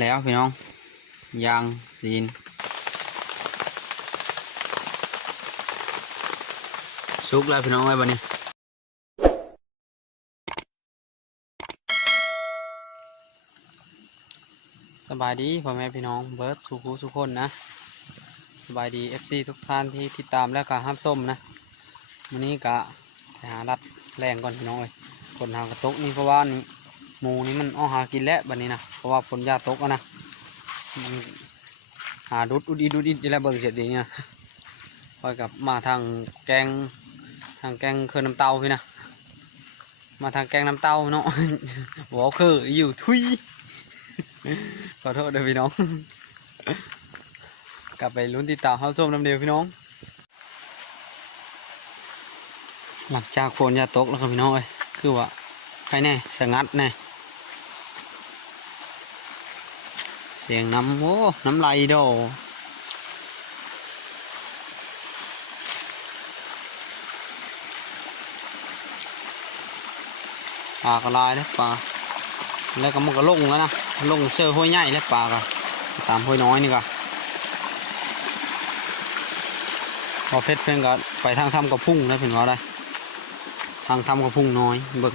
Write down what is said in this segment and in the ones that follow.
แล้วพี่น้องยางซีนสุกแล้วพี่น้องไอ้บันนี้สบายดีพ่อแม่พี่น้องเบิร์ดสุขุสุขคนนะ สบายดี FC ทุกท่านที่ติดตามแล้วก็ห้ามส้มนะวันนี้กะไปหารัดแรงก่อนพี่น้องเลยคนหางกระตกนี่เพราะว่านี่ หมูนี่มันอ้อหากินแล้วบัดนี้นะเพราะว่าฝนยาตกอะนะหาดุดอุดอิดอุดอิดอยู่แล้วเบิ่งเสร็จดีเนี่ยคอยกับมาทางแกงทางแกงเครือน้ำเต้าพี่นะมาทางแกงน้ำเต้าเนาะบอกว่คืออยู่ทุยขอโทษเด้อพี่น้อง กลับไปลุ้นติดตามเข้าส้มน้ำเดียวพี่น้อง หลังจากฝนยาตกแล้วครับพี่น้องเอ้ยคือว่าใครแน่สงัดแน่ เสียงน้ำโอ้น้ำไหลโดปลากระลายแล้วปลาแล้วก็มันก็ลงแล้วนะลงเสื้อห้วยใหญ่แล้วปลาก็ตามห้วยน้อยนี่ก็พอเพชรเพื่อนก็ไปทางทำกระพุ่งนะเพื่อนว่าได้ทางทำกระพุ่งน้อยเบิ่ง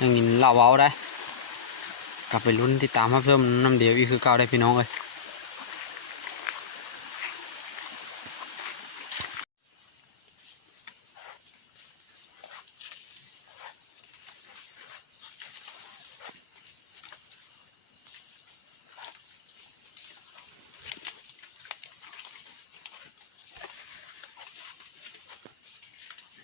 ยังยินเล่าเว้าได้ กลับไปลุ้นติดตามเพิ่มน้ำเดียวอีกคือเก่าได้พี่น้องเลย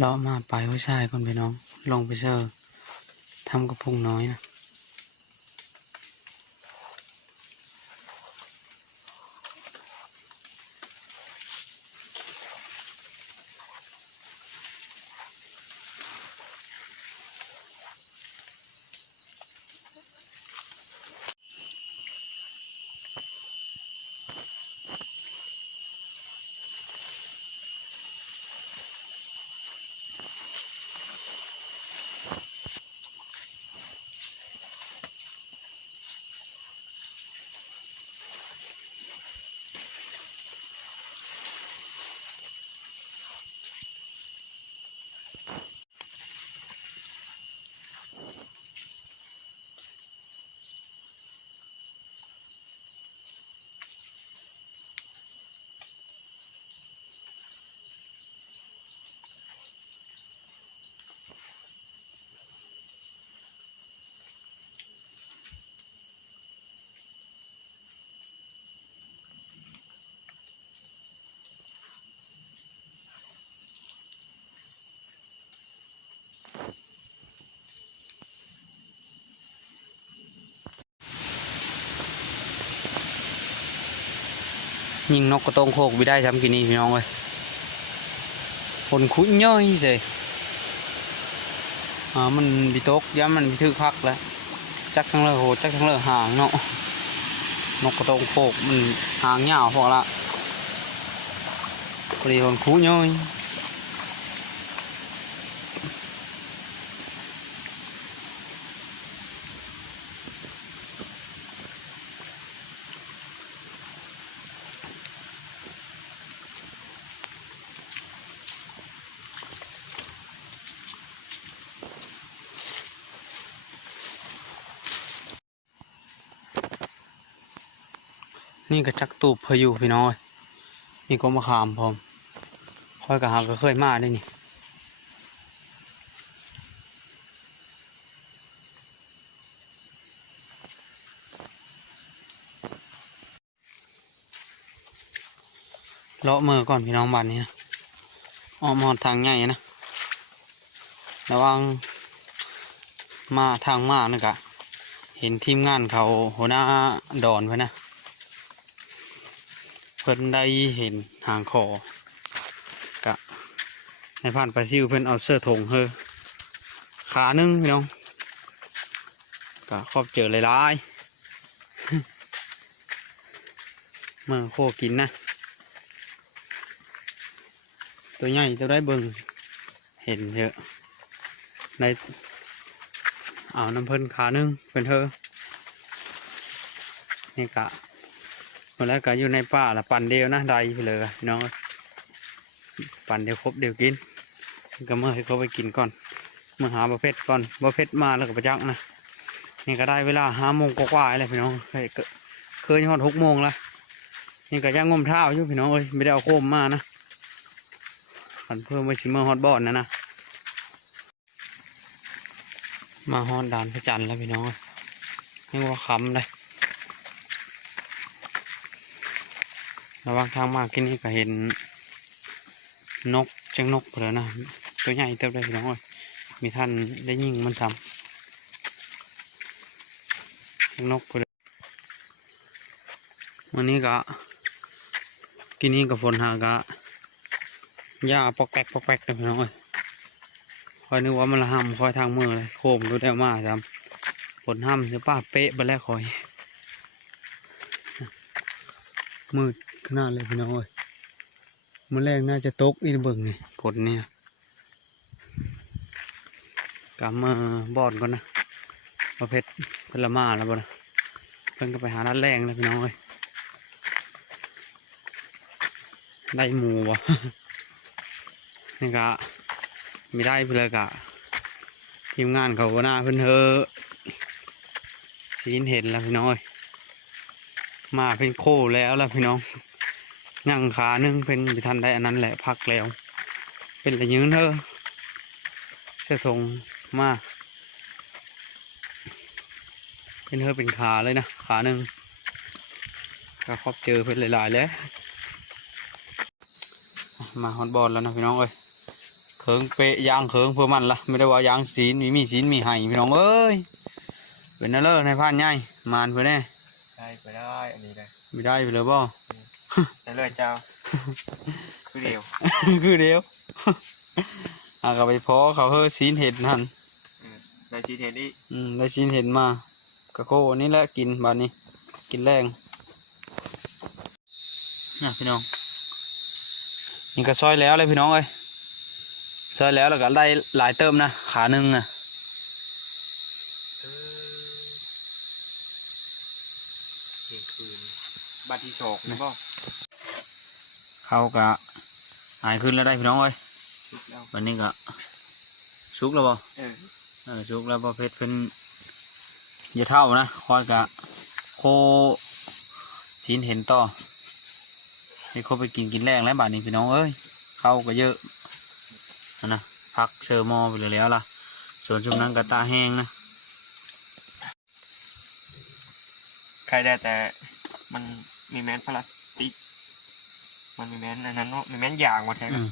เลาะมาไปผู้ชายคนพี่น้อง ลงไปเซอร์ทำกระพุ่งน้อยนะ ยิงนกกระตงโคกไปได้ทำกินนี่พี่น้องเลยคนคุ้นย่อยเสยอ่ามันบิตกย้ำมันบิทึกคักแล้วจักทั้งเลยโหจักทั้งเลยหางเนาะนกกระตงโคกมันหางยาวพอละพอดีคนคุ้นย่อย นี่ก็จักตูบพายุพี่น้อยนี่ก็มะขามพร้อมค่อยกับหาก็เคยมาได้นี่เลาะมือก่อนพี่น้องบ้านนี้นะออกมหอดทางใหญ่นะระวังมาทางมานี่กะเห็นทีมงานเขาหัวหน้าดอนไว้นะ พิ่นได้เห็นหางคอกะในผ่านไปซิวเพิ่นเอาเสื้อถงเฮอขาหนึงพี่น้องกะครอบเจอหลายๆเมื่อโคกินนะ ตัวใหญ่ตัวได้เบิงเห็นเยอะในเอาน้ำเพิ่นขาหนึงเพิ่นเธอนี่กะ มดแล้วก็อยู่ในป่าละปั่นเดียวนะได้เลยพี่น้องปั่นเดียวครบเดียวกิน ก็เมื่อให้เขาไปกินก่อนเมื่อหาประเภทก่อนประเภทมาแล้วก็ประจักนะนี่ก็ได้เวลาห้าโมงกว่าๆแล้วพี่น้องเคยเคยฮอดหกโมงล้วนี่ก็ย่างงมเท้าอยู่พี่น้องเอ้ยไม่ได้เอาโคมมานะขันเพิ่มไปซิมเมอร์ฮอตบอดนะนะมาฮอดด่านพระจันทร์แล้วพี่น้องเอ้ยยังว่าคำเลย ระว่างทางมากินนี่ก็เห็นนกจังนกไปแล้วนะ ตัวใหญ่เติบได้พี่น้องเอ้ยมีท่านได้ยิงมันซ้ำจังนกเลยวันนี้ก็กินนี่กับฝนหากะหญ้าปอกแปกปอกแปกเลยพี่น้องเอ้ยคอยนึกว่ามันละห้ำคอยทางมือเลยโคมดูได้มากซ้ำฝนห้ำจะป้าเป๊ะไปแล้วคอยมืด ขนาดเลยพี่น้องเอ้ยมันแรงน่าจะตกอีกเบิ่งนี่ผลเนี่ยกลับมาบอดก่อนนะประเภทพนละมาแล้วบ่นะเพิ่นก็ไปหาร้านแรงแล้วพี่น้องเอ้ยได้หมูบ่นี่กะไมีได้เพื่อกะทีมงานเขาก็น่าเพิ่นเธอสีนเห็นแล้วพี่น้องเอ้ยมาเป็นโคแล้วล่ะพี่น้อง นั่งขาหนึงเป็นพิทันได้อันนั้นแหละพักแล้ว เป็นระยืนเธอเสียทรงมาเป็นเธอเป็นขาเลยนะขาหนึ่งก็ครอบเจอเพื่อนหลาย ๆ แล้ว มาฮอตบอลแล้วนะพี่น้องเอ้ยเขิงเปะยางเขิงเพื่อมันละไม่ได้ว่ายางสีนมีมีสีนมีไห้พี่น้องเอ้ยเป็นนั่นเลยในพานใหญ่มานเพื่อนแน่ได้ไปได้อันนี้ได้ไม่ได้ไปเลยบ่แต่ เลยเจ้า คือเดียว คือเดียวอาก็ไปพอเขาเฮ้อซีนเห็ดนั่นได้ชีเทนนี่อืมได้ซีนเห็ดมากะโคอันนี้แหละกินบานนี้ กินแรงนะพี่น้องนี่ก็ซอยแล้วเลยพี่น้องเอ้ยซอยแล้วแล้วก็ได้หลายเติมนะขาหนึ่งนะเที่ยงคืนบัตรที่สองนะบ่ เขาก็หายขึ้นแล้วได้พี่น้องเอ้ยชุดแล้ววันนี้ก็สุกแล้วบ่เออเออสุกแล้วประเภทเป็นเยอะเท่านะคอยกะโคซีนเห็นต่อให้เขาไปกินกินแรงแล้วบาดนี้พี่น้องเอ้ยเข้าก็เยอะนั่นนะพักเชอร์มอไปเลยแล้วล่ะ ส่วนช่วงนั้นก็ตาแห้งนะใครได้แต่มันมีแมนพลาสติก มันมีแมนอันนั้นเนาะมีแมนยางมาแทนอืม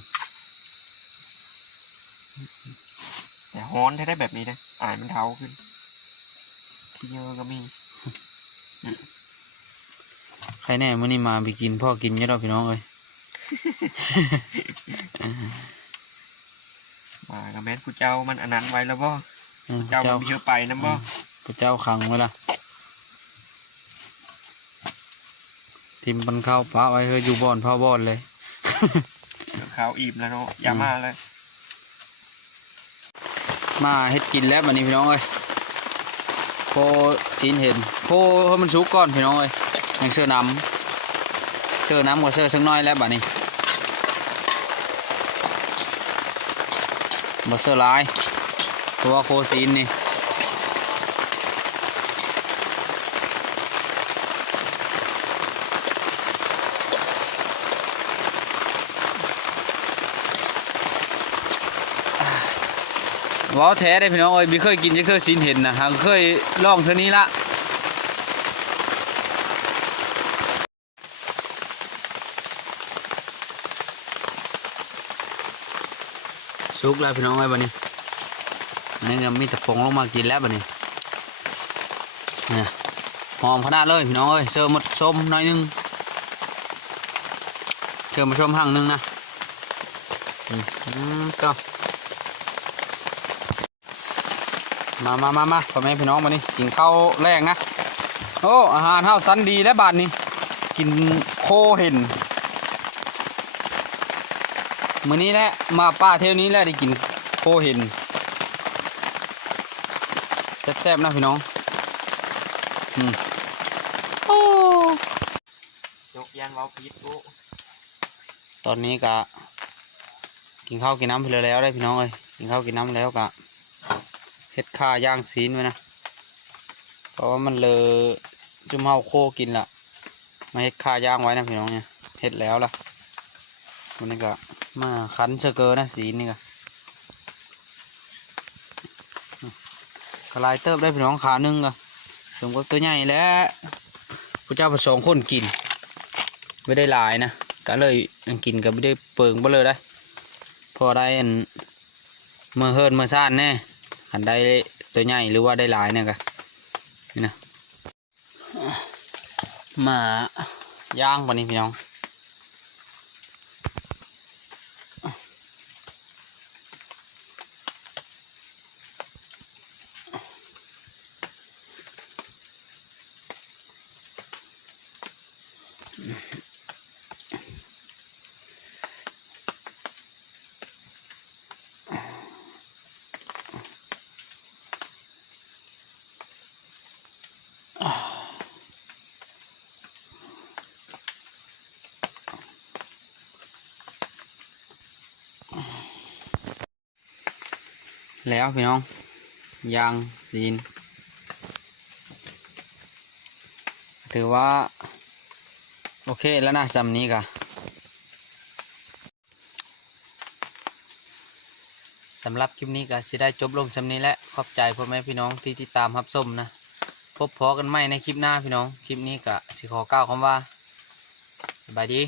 แต่ฮ้อนแท้ได้แบบนี้นะอ่านมันเทาขึ้นที่เยอะก็มีใครแน่มื่อนี้มาไปกินพ่อกินเยอะแล้วพี่น้องเอ้ยมากับแมนผู้เจ้ามันอันนั้นไว้แล้วบ่เออเจ้าเจ้ามันมีเยอะไปนะบ่พระเจ้าขังไว้ละ ทิมปันข้าวปะไว้เฮ้ยอยู่บ่อนพ่อบอนเลยเดี๋ยวข้าวอิ่มแล้วเนาะอย่ามาเลย มาเฮ็ดกินแล้วบัดนี้พี่น้องเอ้ยโคซีนเห็นโคให้มันสุกก่อนพี่น้องเอ้ยยังเสื้อน้ำเสื้อน้ำกับเสื้อสักหน้อยแล้วบัดนี้บ่เสื้อลายเพราะว่าโคซีนนี่ ว้าแท้ได้พี่น้องเอ้ยไม่เคยกินจะเคยซีนเห็นนะหากเคยลองเท่านี้ละสุกแล้วพี่น้องไอ้ยบันนี้อันนี้ก็มีแต่ผงลงมากินแล้วบันนี้เนี่ยหอมขนาดเลยพี่น้องเอ้ยเสิร์ฟหมดส้มหน่อยหนึงเสิร์ฟมาส้มหั่งหนึงนะอืมก็ มามามามาพ่อแม่พี่น้องมานี่กินข้าวแรกนะ โอ้ อาหารเฮาสันดีและบาทนี้กินโคเห็นมื้อนี้แหละ มาป้าเที่ยวนี้แหละได้กินโคเห็นแซ่บๆนะพี่น้อง อืมโอ้ยกยันเว้าพิษกูตอนนี้กะ กินข้าวกินน้ำไปเลยแล้วได้พี่น้องเอ้ย กินข้าวกินน้ำแล้วกะ เฮ็ดข้าย่างซีนไว้นะ เพราะว่ามันเลยจุ่มเฮาโคกินละมาเฮ็ดข้าย่างไว้นะพี่น้องเนี่ยเฮ็ดแล้วล่ะวันนี้ก็มาคั้นเชเกอร์นะสีนนี่ก็กระลายเติบได้พี่น้องขาหนึ่งก็สมกับตัวใหญ่แล้วพระเจ้าประสงคนกิน ไม่ได้หลายนะก็เลยอันกินก็ไม่ได้เปิงไปเลยได้ พอได้อันเมื่อเฮิร์นเมื่อซ่านแน่ อันได้ตัวใหญ่หรือว่าได้หลายเนี่ยกะนี่นะมาย่างปนี้พี่น้อง แล้วพี่น้องยางซีน ถือว่า โอเคแล้วนะจำนี้กะสำหรับคลิปนี้ก็สิได้จบลงจำนี้แหละขอบใจพ่อแม่พี่น้องที่ติดตามรับชมนะพบพอกันใหม่ในคลิปหน้าพี่น้อง คลิปนี้ก็สิขอกล่าวคำว่า สบายดี